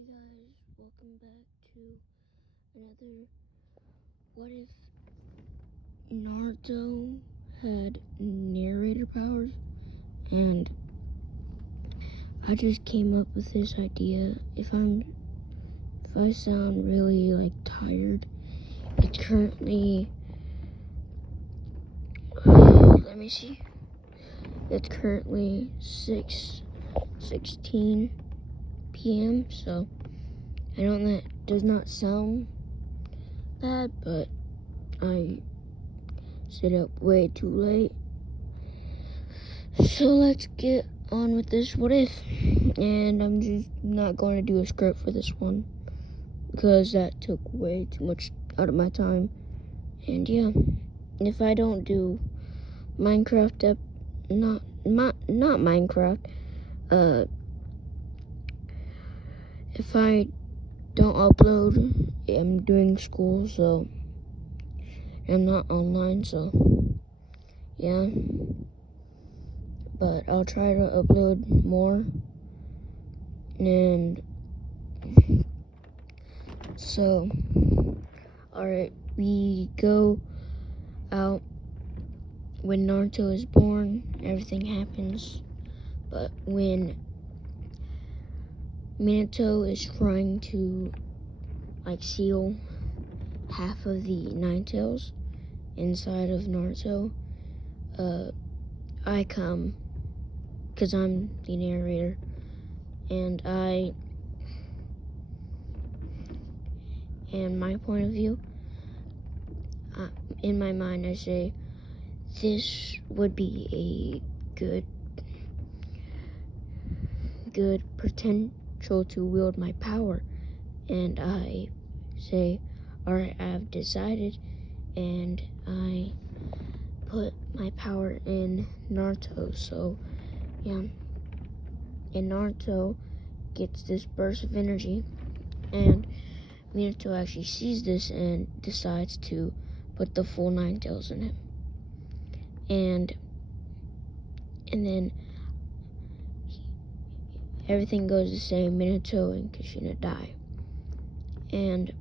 Hey guys, welcome back to another What If Naruto had narrator powers. And I just came up with this idea. If I sound really tired, it's currently let me see. It's currently 6:16 p.m. So I know that does not sound bad, but I stayed up way too late. So let's get on with this what if. And I'm just not going to do a script for this one because that took way too much out of my time. And yeah, if I don't do Minecraft not Minecraft, if I don't upload, I'm doing school, so I'm not online, so yeah. But I'll try to upload more. And so, alright, we go out when Naruto is born, everything happens. But when Minato is trying to seal half of the Nine Tails inside of Naruto, I come, because I'm the narrator, and my point of view, in my mind I say, this would be a good potential to wield my power. And I say, alright, I've decided, and I put my power in Naruto. So yeah, and Naruto gets this burst of energy, and Minato actually sees this and decides to put the full Nine Tails in him. And then everything goes the same. Minato and Kushina die. And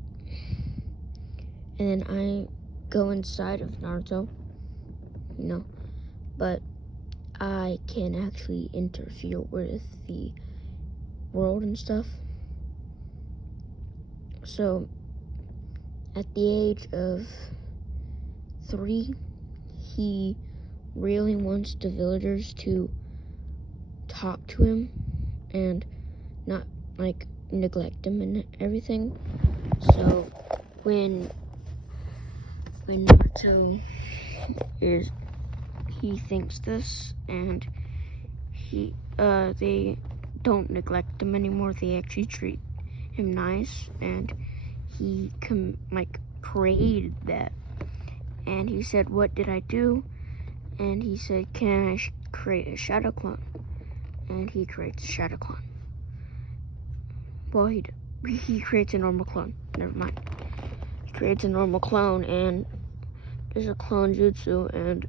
then I go inside of Naruto, but I can actually interfere with the world and stuff. So at the age of 3, he really wants the villagers to talk to him and not neglect him and everything. So when Naruto he thinks this, and they don't neglect him anymore. They actually treat him nice, and he created that. And he said, "What did I do?" And he said, "Can I create a shadow clone?" And he creates a shadow clone. Well, he creates a normal clone. Never mind. He creates a normal clone, and there's a clone jutsu, and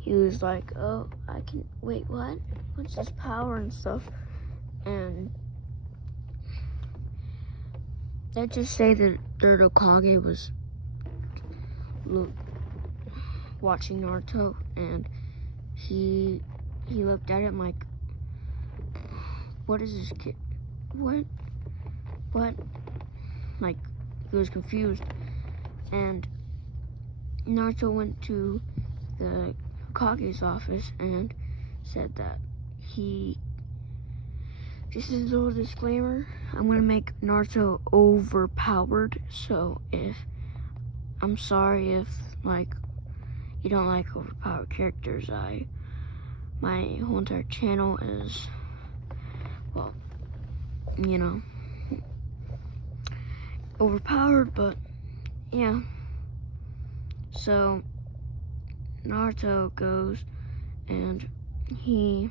he was like, "Oh, I can wait. What? What's this power and stuff?" And let's just say that third Hokage was watching Naruto, and he looked at him like, "What is this kid? What?" He was confused. And Naruto went to the Hokage's office and said that this is a little disclaimer, I'm gonna make Naruto overpowered, so I'm sorry if you don't like overpowered characters. My whole entire channel is, overpowered, but yeah. So Naruto goes and he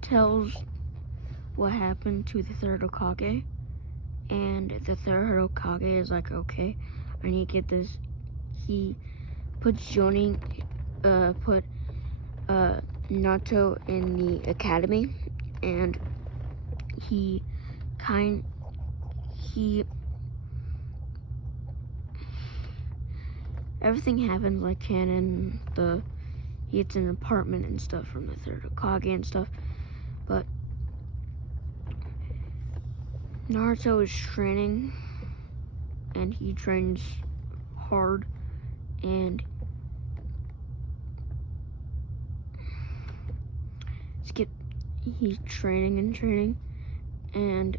tells what happened to the third Hokage, and the third Hokage is like, okay, I need to get this. He puts Naruto in the academy, and everything happened like canon. He gets an apartment and stuff from the third Hokage and stuff, but Naruto is training, and he trains hard, and he's training, and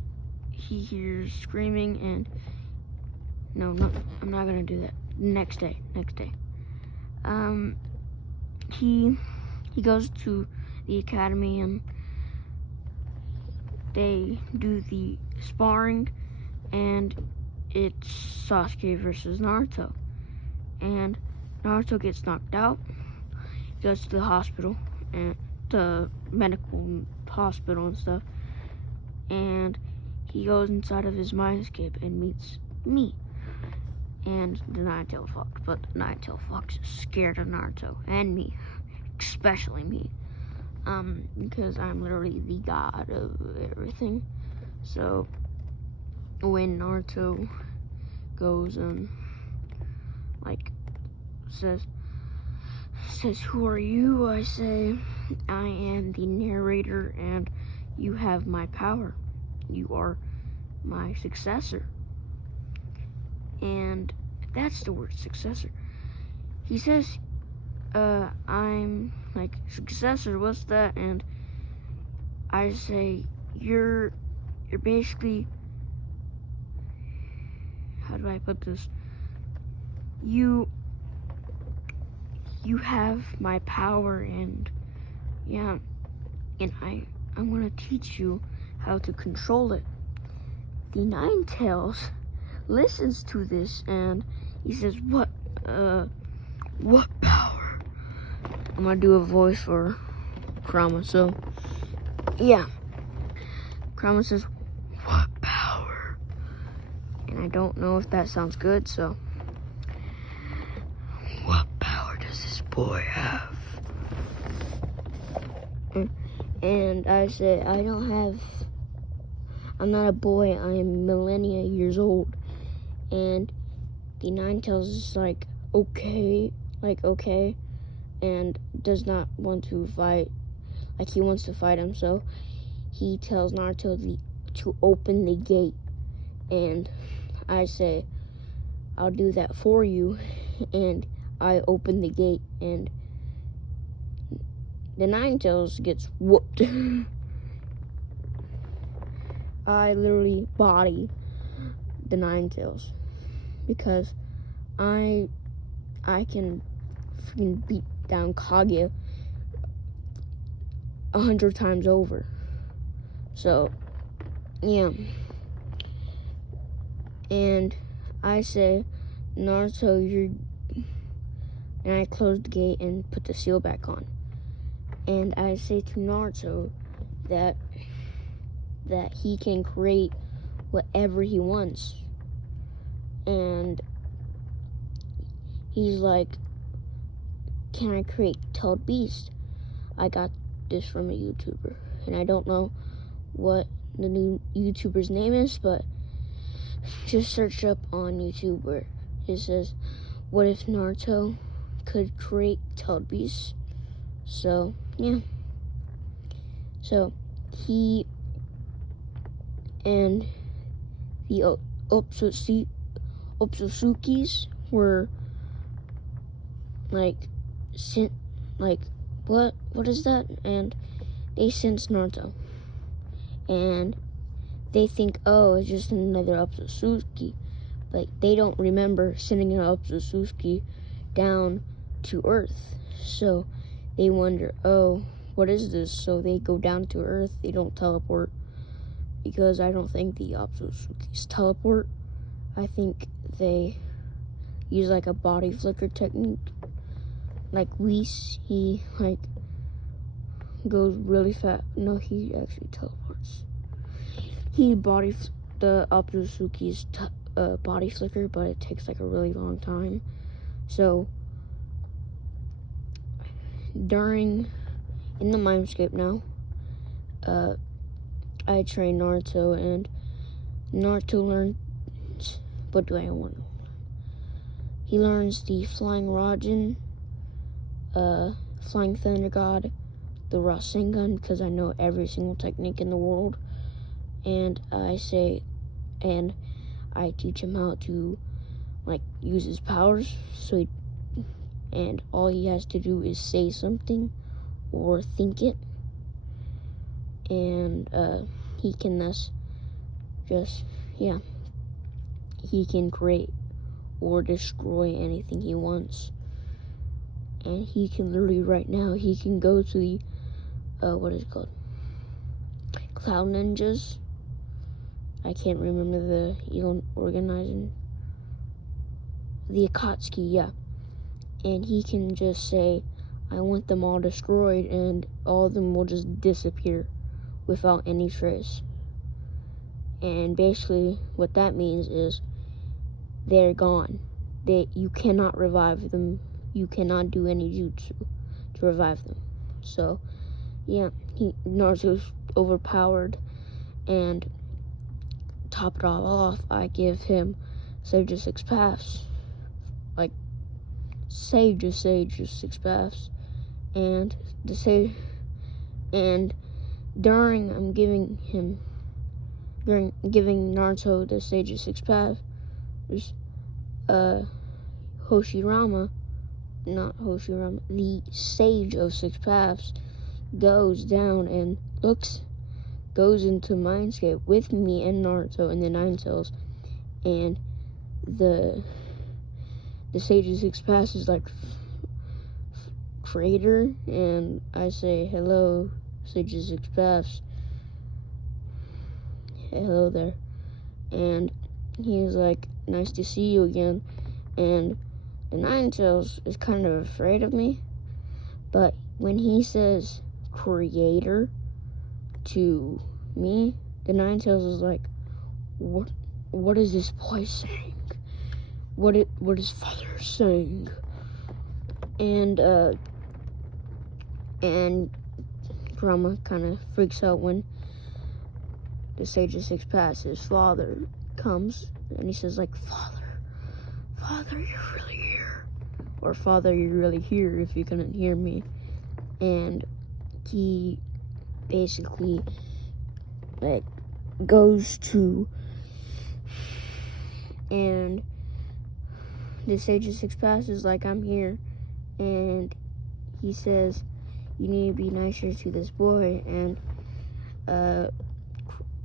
he hears screaming, and no, I'm not gonna do that. Next day. He goes to the academy, and they do the sparring, and it's Sasuke versus Naruto. And Naruto gets knocked out. He goes to the hospital, and the medical hospital and stuff. And he goes inside of his mind escape and meets me and the Nine-Tailed Fox. But the Nine-Tailed Fox is scared of Naruto and me, especially me, because I'm literally the god of everything. So when Naruto goes and says, "Who are you?" I say, "I am the narrator, and you have my power. You are my successor." And that's the word, successor. He says, I'm like, "Successor, what's that?" And I say, you're basically, how do I put this? You have my power, and yeah, and I'm gonna teach you how to control it. The Nine-Tails listens to this, and he says, what power?" I'm gonna do a voice for Krama, so yeah. Krama says, "What power?" And I don't know if that sounds good, so what power does this boy have? And I say, I'm not a boy, I am millennia years old. And the Nine-Tails is like, okay, and does not want to fight. Like, he wants to fight him, so he tells Naruto to open the gate. And I say, "I'll do that for you." And I open the gate, and the Nine-Tails gets whooped. I literally body the Nine-Tails because I can freaking beat down Kaguya 100 times over. So yeah, and I say, "Naruto, and I close the gate and put the seal back on. And I say to Naruto that he can create whatever he wants. And he's like, "Can I create Tailed Beast?" I got this from a YouTuber, and I don't know what the new YouTuber's name is, but just search up on YouTube where it says, "What if Naruto could create Tailed Beast?" So yeah, so he and the Otsutsuki's were like, what is that? And they sense Naruto, and they think, oh, it's just another Otsutsuki, but they don't remember sending an Otsutsuki down to Earth. So they wonder, oh, what is this? So they go down to Earth. They don't teleport, because I don't think the Otsutsuki's teleport. I think they use like a body flicker technique. Like Whis, he like goes really fast. No, he actually teleports. He the Otsutsuki's body flicker, but it takes like a really long time. So during in the Mindscape now. I train Naruto, and Naruto learns, what do I want? He learns the Flying Rasen, Flying Thunder God, the Rasengan, because I know every single technique in the world, and I teach him how to, like, use his powers, and all he has to do is say something or think it, and he can he can create or destroy anything he wants. And he can literally, right now, he can go to the what is it called, Cloud Ninjas. I can't remember the organizing, the Akatsuki, yeah. And he can just say, I want them all destroyed, and all of them will just disappear without any trace. And basically what that means is they're gone. You cannot revive them. You cannot do any jutsu to revive them. So yeah, Naruto's overpowered, and top it all off, I give him Sage of Six Paths. Like, Sage of 6 Paths. And during giving Naruto the Sage of Six Paths, the Sage of Six Paths goes down and goes into Mindscape with me and Naruto and the Nine Tails, and the Sage of Six Paths is like creator, and I say, hello, Sage of Six Paths, hello there, and he's like, nice to see you again. And the Nine Tails is kind of afraid of me, but when he says creator to me, the Nine Tails is like, what is this boy saying? What is father saying? And Kurama kind of freaks out when the Sage of Six Paths, his father, comes, and he says, like, Father, you're really here. Or, Father, you're really here, if you couldn't hear me. And he basically, like, goes to, and the Sage of Six Paths is like, I'm here. And he says, you need to be nicer to this boy. And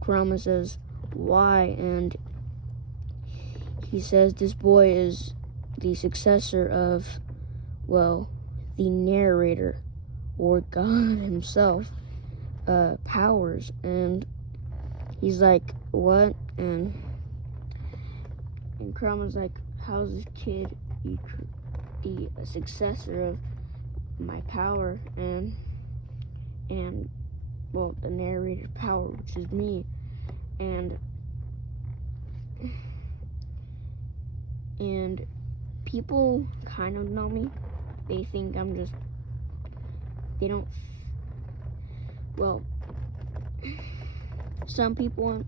Kurama says, why? And he says this boy is the successor of, well, the narrator, or God himself, powers. And he's like, what? And Kurama's like, how's this kid be a successor of my power and well, the narrator power, which is me. And people kind of know me. They think I'm just, they don't, well, some people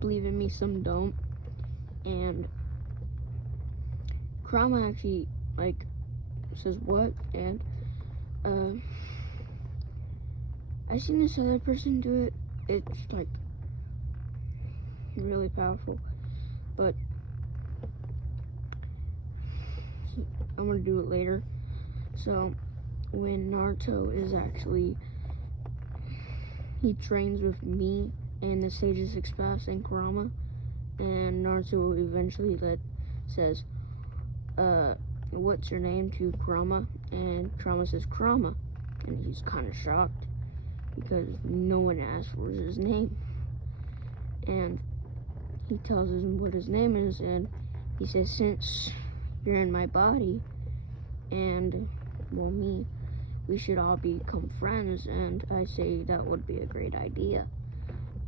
believe in me, some don't. And Kurama actually, like, says what? And I seen this other person do it. It's like really powerful, but I'm gonna do it later. So when Naruto is actually, he trains with me and the Sage of Six Paths and Kurama, and Naruto eventually says, what's your name, to Kurama? And Kurama says Kurama, and he's kind of shocked because no one asked for his name. And he tells him what his name is, and he says, since you're in my body, and, well, we should all become friends. And I say that would be a great idea.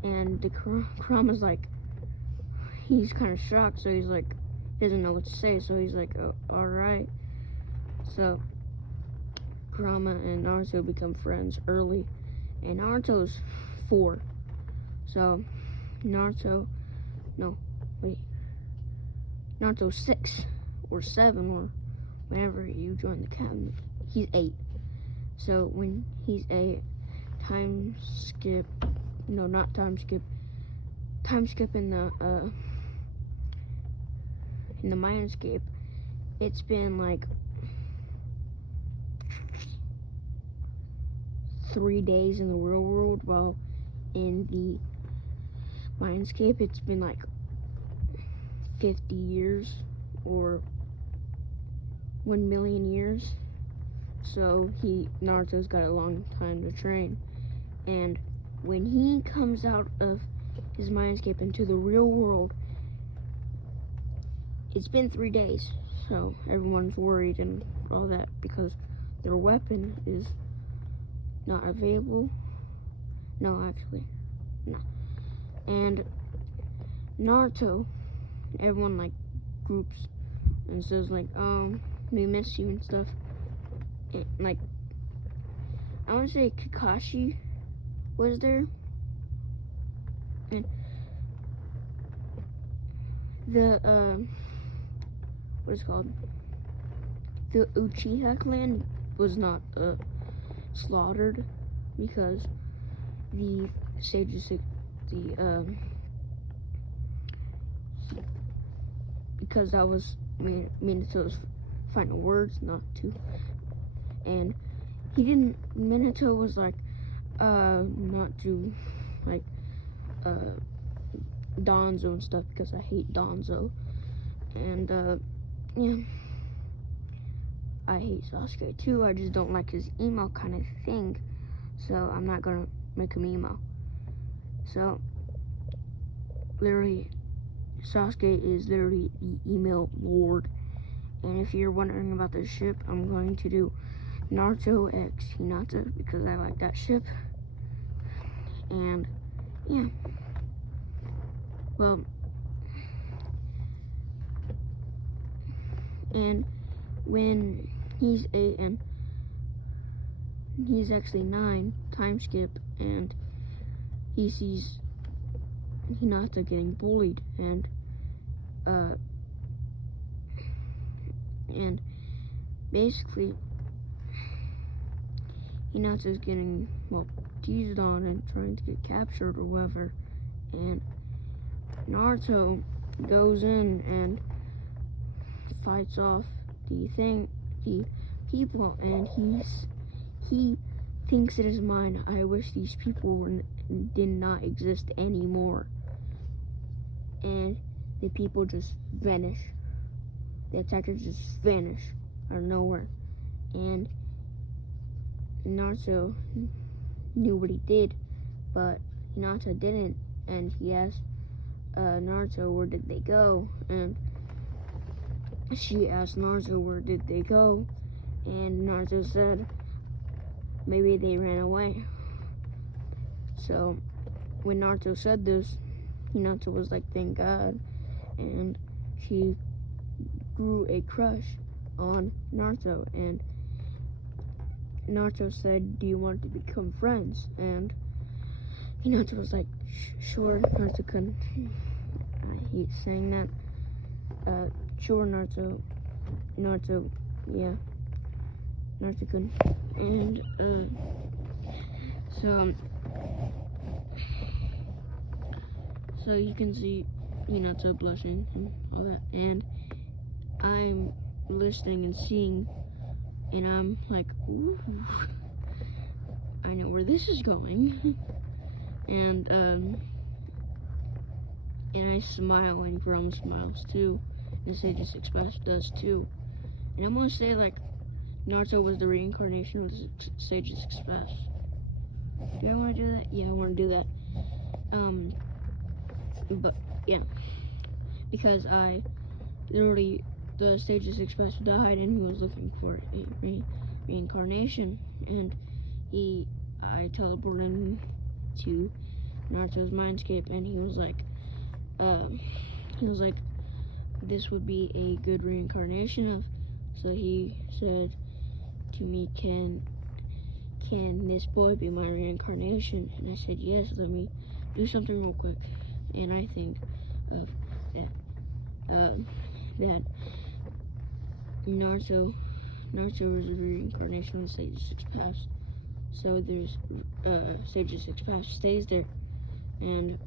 And the Kurama's like, he's kind of shocked, so he's like, he doesn't know what to say, so he's like, oh, alright. So Kurama and Naruto become friends early, and Naruto's 4. So Naruto's 6 or 7 or whenever you join the cabinet. He's 8. So when he's 8, time skip in the Mindscape, it's been like 3 days in the real world, while in the Mindscape it's been like 50 years or 1 million years. So Naruto's got a long time to train, and when he comes out of his Mindscape into the real world, it's been 3 days, so everyone's worried and all that because their weapon is not available. No, actually, no. And Naruto, everyone like groups and says like, we miss you and stuff. And, like, I want to say Kakashi was there, and the what is it called? The Uchiha clan was not slaughtered because the sages, because that was Minato's final words not to, and Minato was like, not to, like, Danzo and stuff, because I hate Danzo, and, yeah, I hate Sasuke too. I just don't like his emo kind of thing, so I'm not gonna make him emo. So, literally, Sasuke is literally the email lord, and if you're wondering about this ship, I'm going to do Naruto x Hinata because I like that ship, and yeah, well, and when he's 8 and he's actually 9, time skip, and he sees Hinata getting bullied, and basically Hinata's getting, well, teased on and trying to get captured or whatever, and Naruto goes in and fights off the people, and he thinks in his mind, I wish these people did not exist anymore. And the people just vanish. The attackers just vanish out of nowhere. And Naruto knew what he did, but Hinata didn't. And he asked Naruto, where did they go? And she asked Naruto, where did they go? And Naruto said, maybe they ran away. So when Naruto said this, Hinata was like, thank God. And she grew a crush on Naruto. And Naruto said, do you want to become friends? And Hinata was like, sure. Naruto couldn't. I hate saying that. Sure, Naruto, yeah. Naruto couldn't. And, so you can see Hinata blushing and all that, and I'm listening and seeing, and I'm like, ooh, I know where this is going. And I smile, and Kurama smiles too, and Sage's Express does too. And I'm gonna say, like, Naruto was the reincarnation of Sage's Express. Do I want to do that? Yeah, I want to do that. But yeah, because the Sage's Express died, and he was looking for a reincarnation, and I teleported him to Naruto's Mindscape, and he was like, this would be a good reincarnation of, so he said, to me, can this boy be my reincarnation? And I said, yes, let me do something real quick. And I think of that Naruto is a reincarnation of Sage 6 Paths. So there's Sage 6 Paths stays there, and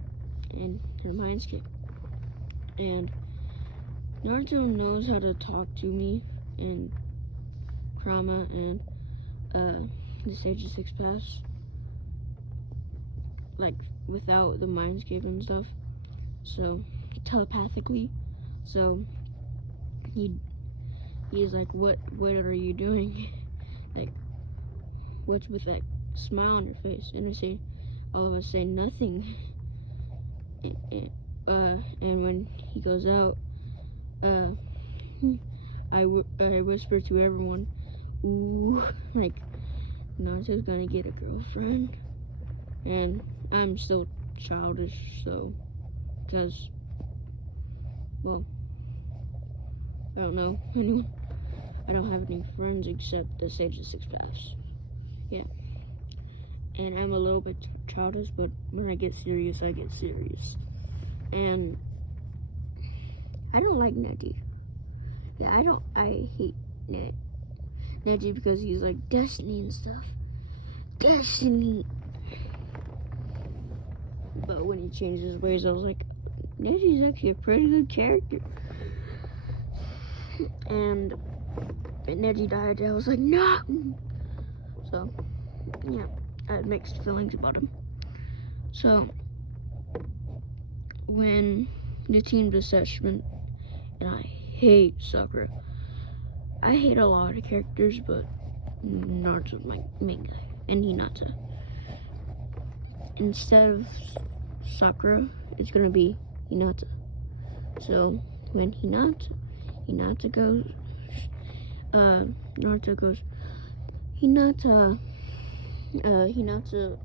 her mindscape. And Naruto knows how to talk to me and Krama and the Sage 6 Paths, like without the mindscape and stuff. So telepathically. So he's like, what are you doing? Like, what's with that smile on your face? And I say, all of us say nothing. And when he goes out, I whisper to everyone, ooh, like, Naruto's gonna get a girlfriend. And I'm still childish, so, because, well, I don't know anyone. I don't have any friends except the Sage of 6 Paths. Yeah. And I'm a little bit childish, but when I get serious, I get serious. And I don't like Neji. Yeah, I hate Neji because he's like Destiny and stuff. Destiny. But when he changed his ways, I was like, Neji's actually a pretty good character. And Neji died, I was like, no! So, yeah, I had mixed feelings about him. So, when the team's assessment, and I hate Sakura. I hate a lot of characters, but Naruto's my main guy, and Hinata. Instead of Sakura, it's gonna be Hinata. So, when Hinata goes, Naruto goes, Hinata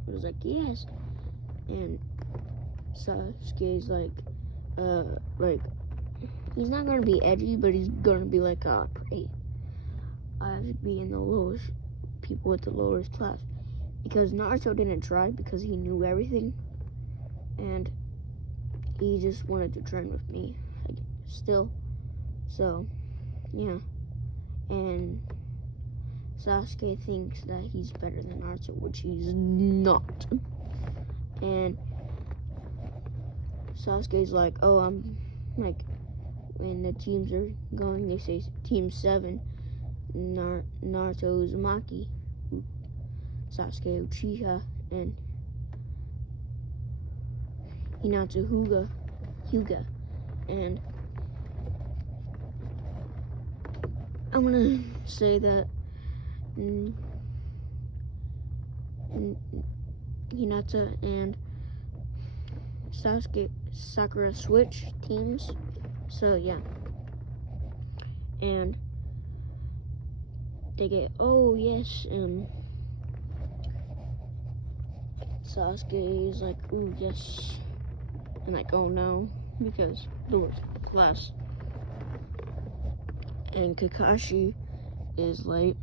was like, yes. And Sasuke's like, he's not gonna be edgy, but he's gonna be like, great. I have to be in the lowest, people with the lowest class. Because Naruto didn't try because he knew everything. And he just wanted to train with me, like, still. So, yeah. And Sasuke thinks that he's better than Naruto, which he's not. And Sasuke's like, oh, I'm like, when the teams are going, they say Team 7, Naruto Uzumaki, Sasuke Uchiha, and Hinata Hyuga. And I'm gonna say that Hinata and Sakura switch teams. So yeah. And they get, oh yes, and Sasuke is like, ooh yes. And like, oh no, because the worst class. And Kakashi is late,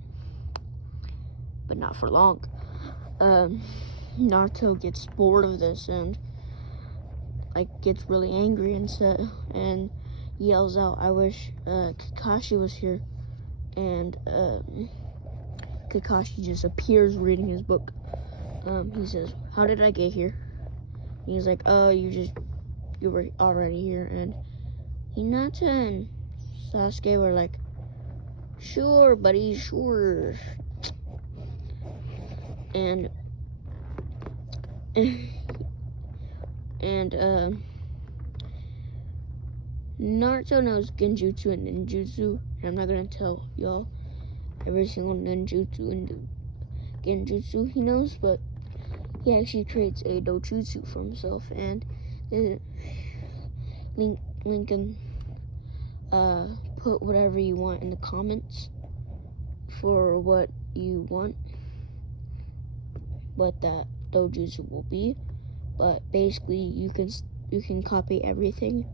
but not for long. Naruto gets bored of this and like gets really angry and yells out, I wish Kakashi was here. And Kakashi just appears reading his book. He says, how did I get here? And he's like, oh, you were already here. And Hinata and Sasuke were like, sure, buddy, sure. And Naruto knows Genjutsu and Ninjutsu, and I'm not gonna tell y'all every single Ninjutsu and Genjutsu he knows, but he actually creates a Dojutsu for himself, and Lincoln, put whatever you want in the comments for what you want, what that Dojutsu will be. But basically, you can copy everything,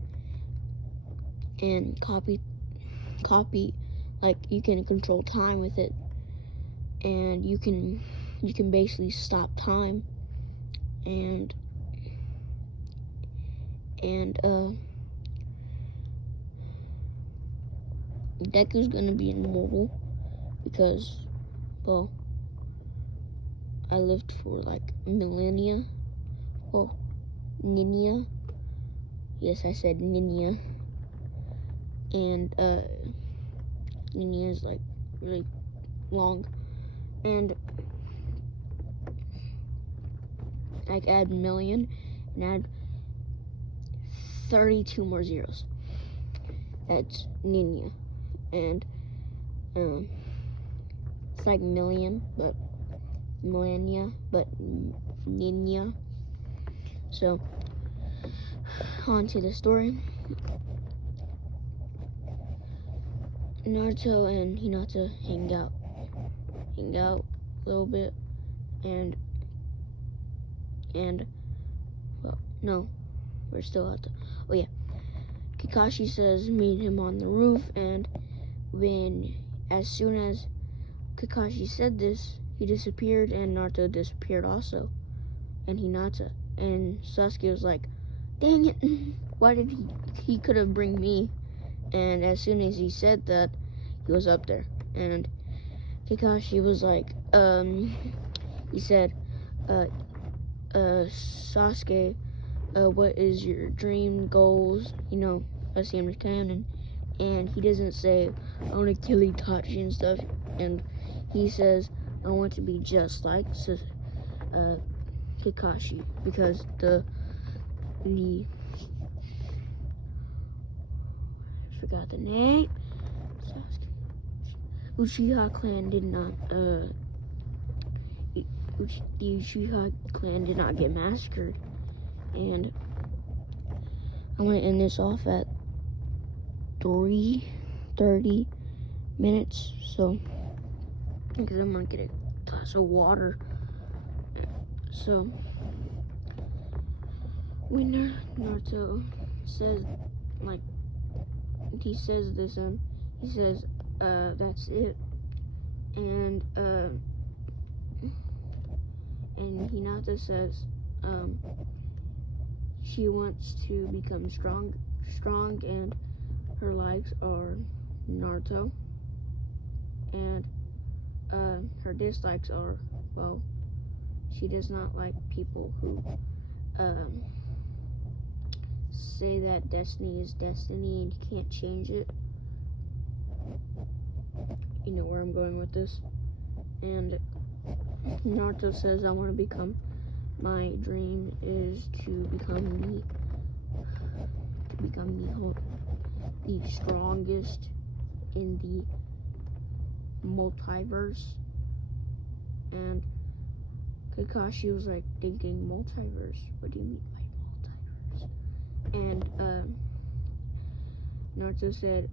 and copy, like, you can control time with it. and you can basically stop time, and Deku's gonna be immortal because, well, I lived for like millennia. Well, ninja. Yes, I said ninja. And ninja is like really long. And like add million and add 32 more zeros. That's ninja. And it's like million, but millennia, but ninja. So on to the story. Naruto and Hinata hang out a little bit, and well, no, we're still at the, oh yeah, Kakashi says meet him on the roof, and as soon as Kakashi said this, he disappeared, and Naruto disappeared also, and Hinata, and Sasuke was like, dang it, why did he could have bring me, and as soon as he said that, he was up there, and Kakashi was like, he said, Sasuke, what is your dream goals, as Hammer's canon, and he doesn't say, I want to kill Itachi and stuff, and he says, I want to be just like Kakashi, because I forgot the name, Uchiha clan did not, the Uchiha clan did not get massacred, and I want to end this off at 3:30 minutes, so, because I'm gonna get a glass of water. So, when Naruto says, like, he says this, he says, that's it, and Hinata says, she wants to become strong, and her likes are Naruto, and her dislikes are, well, she does not like people who say that destiny is destiny and you can't change it. You know where I'm going with this. And Naruto says, I want to become, my dream is to become the strongest in the multiverse. And Kakashi was like thinking, multiverse? What do you mean by multiverse? And Naruto said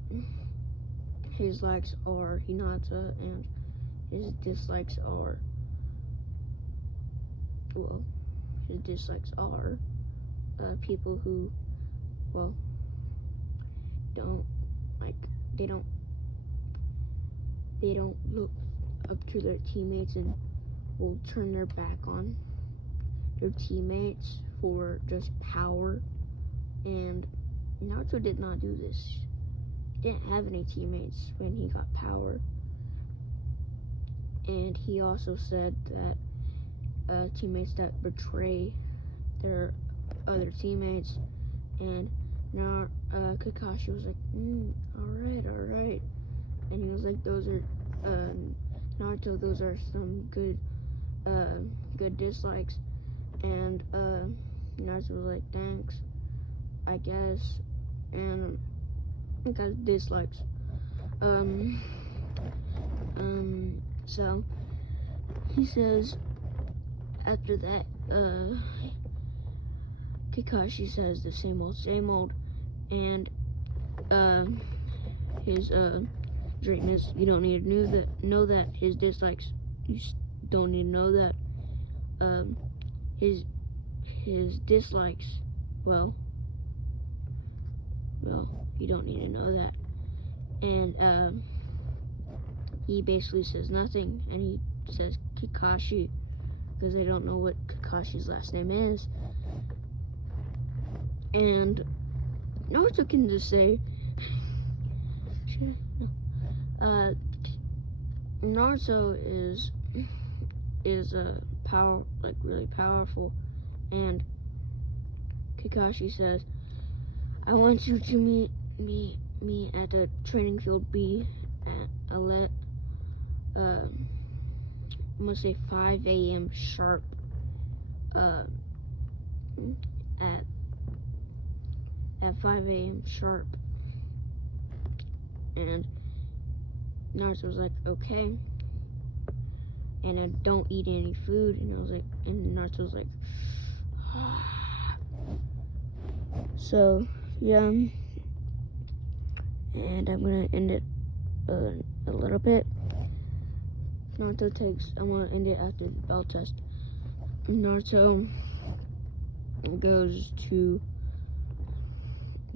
his likes are Hinata and his dislikes are, well, his dislikes are people who, well, they don't look up to their teammates and will turn their back on their teammates for just power. And Naruto did not do this. He didn't have any teammates when he got power. And he also said that teammates that betray their other teammates, and now Kakashi was like, alright, and he was like, those are Naruto, those are some good dislikes, and Naruto was like, thanks, I guess, and got dislikes. So he says after that, Kakashi says the same old, and his dream is, you don't need to know that his dislikes, you don't need to know that his dislikes, well, you don't need to know that. And he basically says nothing, and he says Kakashi because they don't know what Kakashi's last name is. And Naruto can just say, Naruto is a really powerful, and Kakashi says, I want you to meet me at the training field B at I'm gonna say 5 a.m. sharp. At 5 a.m. sharp. And Naruto was like, okay. And I don't eat any food. And Naruto was like, so yeah. And I'm gonna end it a little bit. I'm gonna end it after the bell test. Naruto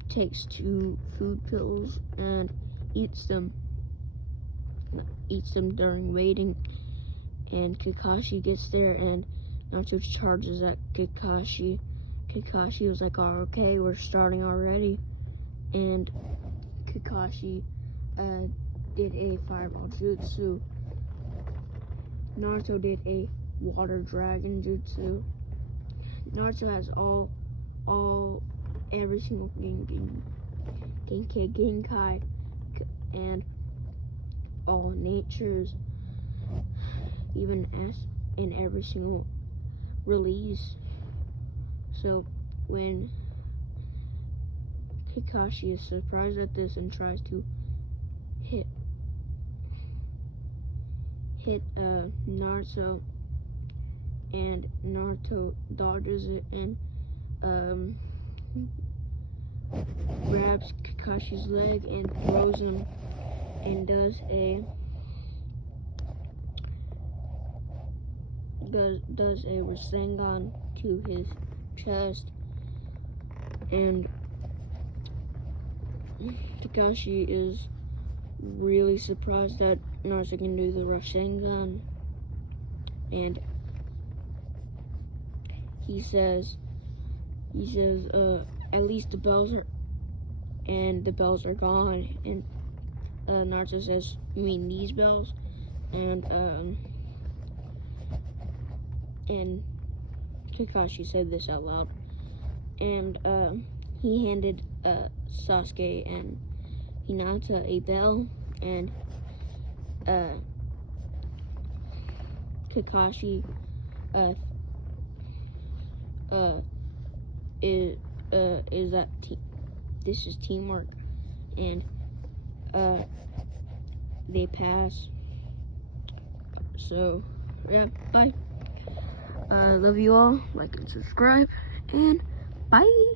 takes 2 food pills and eats them during waiting, and Kakashi gets there and Naruto charges at Kakashi. Kakashi was like, oh, okay, we're starting already. And Kakashi did a fireball jutsu. Naruto did a water dragon jutsu. Naruto has every single Genkai and all natures, even as in every single release. So when Kakashi is surprised at this and tries to hit Naruto, and Naruto dodges it and grabs Kakashi's leg and throws him and does a Rasengan to his chest, and Kakashi is really surprised that Naruto can do the Rasengan, and he says at least the bells are gone, and Naruto says, you mean these bells? And Kakashi said this out loud, and he handed Sasuke and Hinata a bell, and Kakashi is that this is teamwork, and they pass. So yeah, bye. Love you all. Like and subscribe, and bye.